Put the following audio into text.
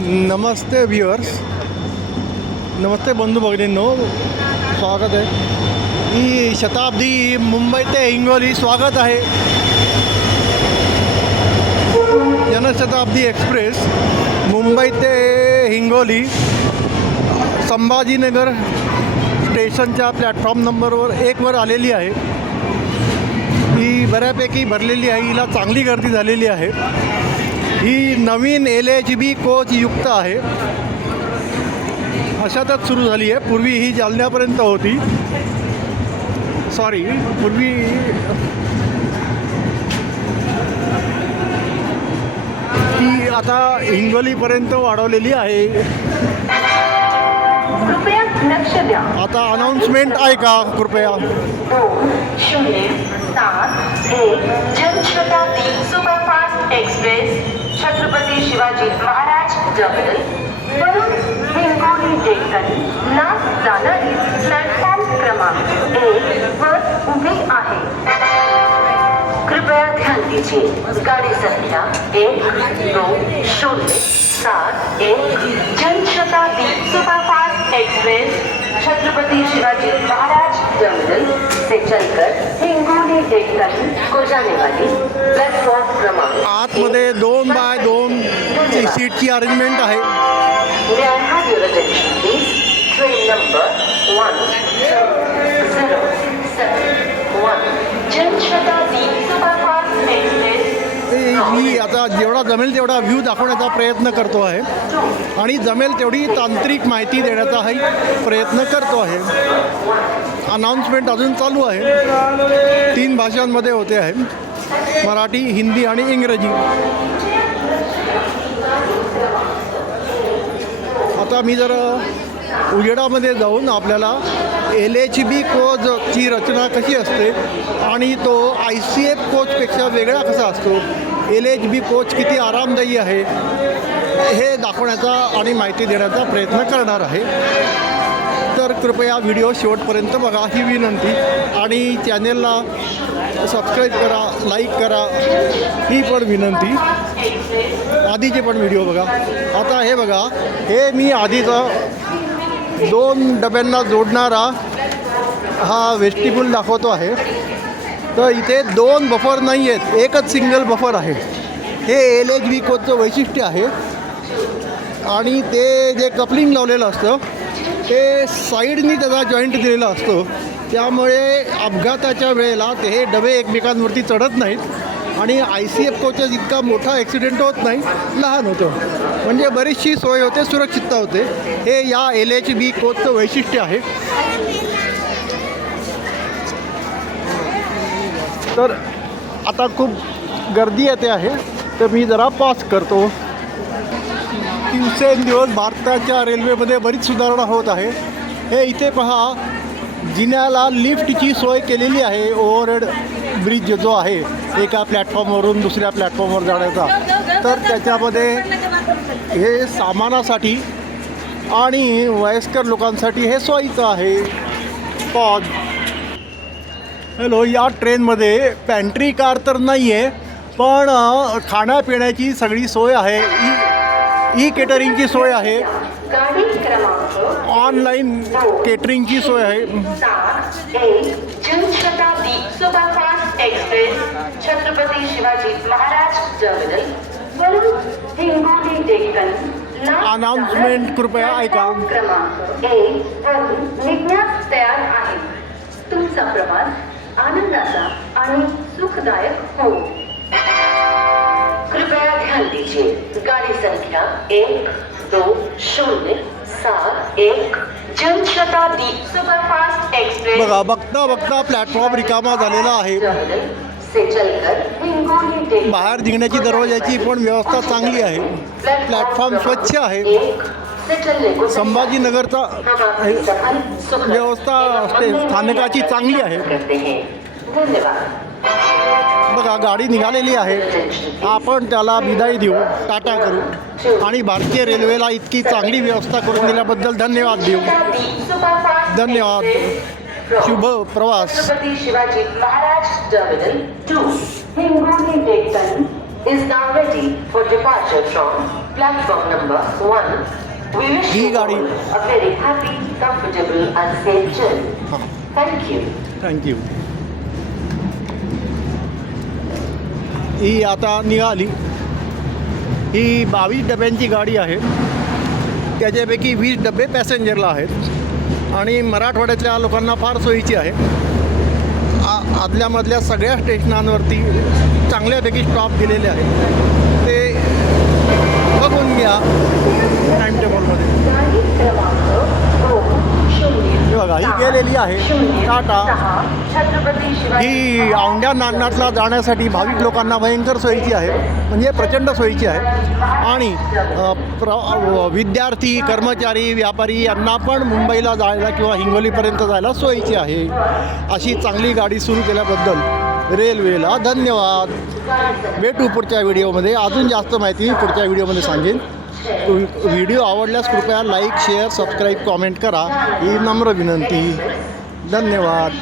नमस्ते viewers नमस्ते बंधू भगिनींनो. स्वागत आहे. ही शताब्दी मुंबई ते हिंगोली स्वागत आहे. जनशताब्दी एक्सप्रेस मुंबई ते हिंगोली संभाजीनगर स्टेशनच्या प्लॅटफॉर्म नंबरवर एकवर आलेली आहे. ही बऱ्यापैकी भरलेली आहे. हिला चांगली गर्दी झालेली आहे. ही नवीन एल एच बी कोच युक्त आहे. अशातच सुरू झाली आहे. पूर्वी ही जालन्यापर्यंत होती. सॉरी पूर्वी ती आता हिंगोलीपर्यंत वाढवलेली आहे. आता अनाऊन्समेंट आहे का कृपया. दोन शून्य सात एक जनशताब्दी सुपरफास्ट एक्सप्रेस. छत्रपती शिवाजी महाराज जंगल वरून हिंगोली डेक्कन नाथ जाणारी प्लॅटफॉर्म क्रमांक एक वर उभी आहे. कृपया ध्यान दीजिए गाड़ी संख्या एक दो शून्य सात एक जनशताब्दी सुपरफास्ट एक्सप्रेस छत्रपति शिवाजी महाराज जंगल से चलकर आतमध्ये दोन बाय दोन सीटची अरेंजमेंट आहे. मी आता जेवढा जमेल तेवढा व्ह्यू दाखवण्याचा प्रयत्न करतो आहे. आणि जमेल तेवढी तांत्रिक माहिती देण्याचाही प्रयत्न करतो आहे. अनाऊन्समेंट अजून चालू आहे. तीन भाषांमध्ये होते आहे. मराठी हिंदी आणि इंग्रजी. आता मी जर उजेडामध्ये जाऊन आपल्याला एल एच बी कोचची रचना कशी असते आणि तो आय सी एफ कोचपेक्षा वेगळा कसा असतो? एल एच बी कोच किती आरामदायी आहे? हे दाखवण्याचा आणि माहिती देण्याचा प्रयत्न करणार आहे. तर कृपया व्हिडिओ शेवटपर्यंत बघा ही विनंती. आणि चॅनेलला सबस्क्राईब करा लाईक करा ही पण विनंती. आधीचे पण व्हिडिओ बघा. आता हे बघा हे मी आधीचं दोन डब्यांना जोडणारा हा वेस्टिबुल दाखवतो आहे. तर इथे दोन बफर नाही आहेत एकच सिंगल बफर आहे. हे एल एच बी कोचचं वैशिष्ट्य आहे. आणि ते जे कपलिंग लावलेलं असतं ते साईडनी त्याचा जॉईंट दिलेला असतो. त्यामुळे अपघाताच्या वेळेला ते हे डबे एकमेकांवरती चढत नाहीत. आणि आय सी एफ कोचेस इतका मोठा ॲक्सिडेंट होत नाही लहान होतो. म्हणजे बरीचशी सोय होते सुरक्षितता होते. हे या एल एच बी कोचचं वैशिष्ट्य आहे. तर आता खूप गर्दी येते आहे. तर मी जरा पास करतो. दिवसेंदिवस भारताच्या रेल्वेमध्ये बरीच सुधारणा होत आहे. हे इथे पहा जिन्याला लिफ्टची सोय केलेली आहे ओव्हरहेड ब्रिज जो आहे एका प्लॅटफॉर्मवरून दुसऱ्या प्लॅटफॉर्मवर जाण्याचा. तर त्याच्यामध्ये हे सामानासाठी आणि वयस्कर लोकांसाठी हे सोयीचं आहे. पॉज. हॅलो या ट्रेनमध्ये पॅन्ट्री कार तर नाही आहे पण खाण्यापिण्याची सगळी सोय आहे. ई केटरिंगची सोय आहे. ऑनलाईन केटरिंगची सोय आहे. छत्रपती शिवाजी महाराज जाणारी कृपया ऐका. क्रमांक तयार आहे. तुमचा प्रवास आनंदाचा आणि सुखदायक हो. ध्यान दीजिए। गाड़ी संख्या एक दो शून्य सात एक जनशताब्दी सुपरफास्ट एक्सप्रेस। बघा बघता बघता प्लॅटफॉर्म रिकामा झालेला आहे. बाहेर निघण्याची दरवाजाची पण व्यवस्था चांगली आहे. प्लॅटफॉर्म स्वच्छ आहे. संभाजीनगरचा व्यवस्था असते. स्थानकाची चांगली आहे. धन्यवाद। बघा गाडी निघालेली आहे. आपण त्याला विदाई देऊ. टाटा करू. आणि भारतीय रेल्वेला इतकी चांगली व्यवस्था करून दिल्याबद्दल धन्यवाद देऊ. धन्यवाद. शुभ प्रवास. Chhatrapati Shivaji Maharaj terminal to Hingoli Deccan is now ready for departure from Platform number one. We wish ही you गाडी- all a very happy, comfortable and safe journey. Thank you. ही आता निघाली. ही बावीस डब्यांची गाडी आहे. त्याच्यापैकी वीस डबे पॅसेंजरला आहेत. आणि मराठवाड्यातल्या लोकांना फार सोयीची आहे. आ आदल्यामधल्या सगळ्या स्टेशनांवरती चांगल्यापैकी स्टॉप दिलेले आहेत. ते बघून घ्या टाईम टेबलमध्ये गाडी क्रमांक दोन शून्य हे बघा ही गेलेली आहे. टाटा. ही औंढ्या नागनाथला जाण्यासाठी भाविक लोकांना भयंकर सोयीची आहे. म्हणजे प्रचंड सोयीची आहे. आणि प्र विद्यार्थी कर्मचारी व्यापारी यांना पण मुंबईला जायला किंवा हिंगोलीपर्यंत जायला सोयीची आहे. अशी चांगली गाडी सुरू केल्याबद्दल रेल्वेला धन्यवाद. भेटू पुढच्या व्हिडिओमध्ये. अजून जास्त माहिती पुढच्या व्हिडिओमध्ये सांगेन. व्हिडिओ आवडल्यास कृपया लाईक शेअर सबस्क्राईब कॉमेंट करा. ही नम्र विनंती. धन्यवाद.